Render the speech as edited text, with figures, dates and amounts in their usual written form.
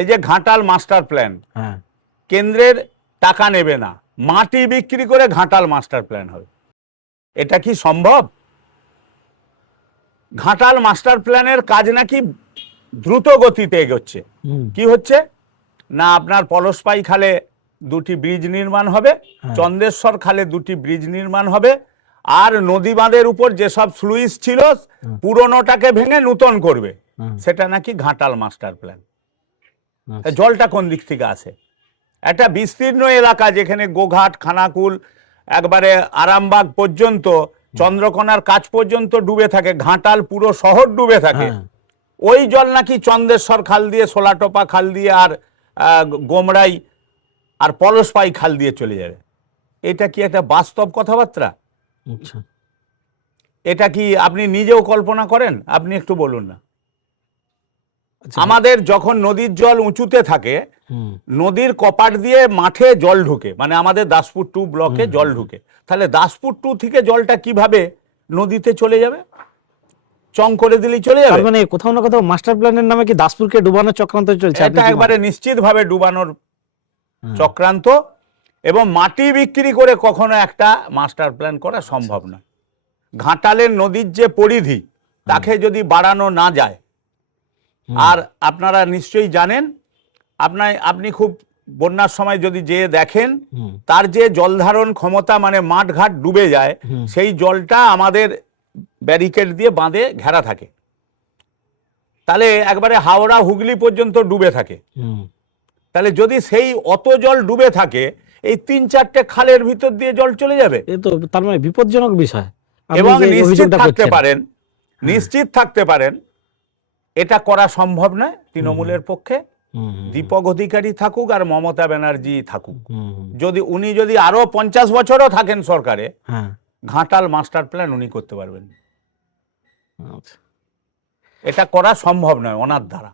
এই যে Ghatal master plan, কেন্দ্রের টাকা নেবে না, মাটি বিক্রি করে ঘাটাল মাস্টার প্ল্যান হবে, এটা কি সম্ভব? ঘাটাল মাস্টার প্ল্যানের কাজ নাকি দ্রুত গতিতে এগোচ্ছে। কি হচ্ছে না, আপনার পলসপাই খালে 2টি ব্রিজ নির্মাণ হবে, চন্দেশ্বর খালে 2টি ব্রিজ নির্মাণ হবে, আর নদী বাঁধের উপর যেসব স্লুইস ছিল পুরনোটাকে ভেঙে নূতন করবে, সেটা নাকি ঘাটাল মাস্টার প্ল্যান। জলটা কোন দিক থেকে আসে? একটা বিস্তীর্ণ এলাকা যেখানে গোঘাট, খানাকুল, একবারে আরামবাগ পর্যন্ত, চন্দ্রকোনার কাছ পর্যন্ত ডুবে থাকে, ঘাটাল পুরো শহর ডুবে থাকে, ওই জল নাকি চন্দেশ্বর খাল দিয়ে, সোলাটোপা খাল দিয়ে, আর গোমরাই আর পলসপাই খাল দিয়ে চলে যাবে। এটা কি একটা বাস্তব কথাবার্তা? এটা কি আপনি নিজেও কল্পনা করেন? আপনি একটু বলুন না। আমাদের যখন নদীর জল উঁচুতে থাকে, নদীর কপাট দিয়ে মাঠে জল ঢুকে, মানে আমাদের দাসপুর 2 ব্লকে জল ঢুকে, তাহলে দাসপুর 2 থেকে জলটা কিভাবে নদীতে চলে যাবে? চং করে দিলেই চলে যাবে? মানে কোথাও না কোথাও মাস্টার প্ল্যানের নামে কি দাসপুরকে ডুবানোর চক্রান্ত চলছে? এটা একবারে নিশ্চিতভাবে ডুবানোর চক্রান্ত, এবং মাটি বিক্রি করে কখনো একটা মাস্টার প্ল্যান করা সম্ভব না। ঘাটালের নদীর যে পরিধি, তাকে যদি বাড়ানো না যায়, আর আপনারা নিশ্চয়ই জানেন, আপনি খুব বন্যার সময় যদি যেয়ে দেখেন, তার যে জলধারণ ক্ষমতা, মানে মাঠ ঘাট ডুবে যায়, সেই জলটা আমাদের ব্যারিকেড দিয়ে বাঁধে ঘেরা থাকে, তাহলে একবারে হাওড়া হুগলি পর্যন্ত ডুবে থাকে। তাহলে যদি সেই অত জল ডুবে থাকে, এই 3-4টে খালের ভিতর দিয়ে জল চলে যাবে, এ তো তার মানে বিপজ্জনক বিষয়। এবং নিশ্চিত থাকতে পারেন এটা করা সম্ভব নয় তৃণমূলের পক্ষে। দীপক অধিকারী থাকুক আর মমতা ব্যানার্জি থাকুক, উনি যদি আরো 50 বছরও থাকেন সরকারে, ঘাটাল মাস্টার প্ল্যান উনি করতে পারবেন। এটা করা সম্ভব নয় ওনার দ্বারা।